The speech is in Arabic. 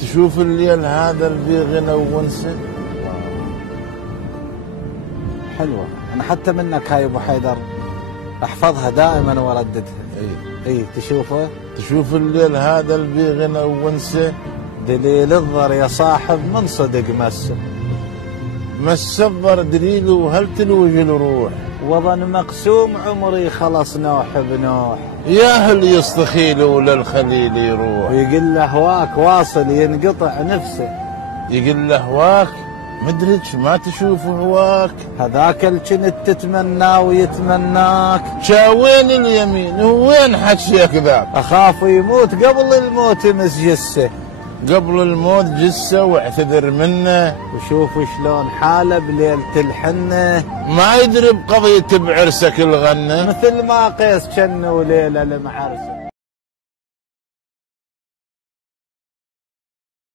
تشوف الليل هذا اللي فيه غنى وونسه. حلوة. أنا حتى منك هاي أبو حيدر أحفظها دائما وأرددها. إي تشوفه. تشوف الليل هذا اللي فيه غنى وونسه. دليل الضر يا صاحب من صدق مسه. مس الضر دليله وهل تلوج الروح. وظن مقسوم عمري خلص نوح بنوح. يا هل يستخيل ولا الخليل يروح. ويقول له هواك واصل ينقطع نفسه. يقول له هواك مدرج ما تشوف هواك. هذاك اللي كنت تتمناه ويتمناك. شاوين اليمين وين حكيك ذاك. أخاف يموت قبل الموت يمس جسه. قبل الموت جسه واعتذر منه. وشوف شلون حاله بليلة الحنه. ما يدري بقضية بعرسك الغنه. مثل ما قيس جنه وليلة لمعرسه.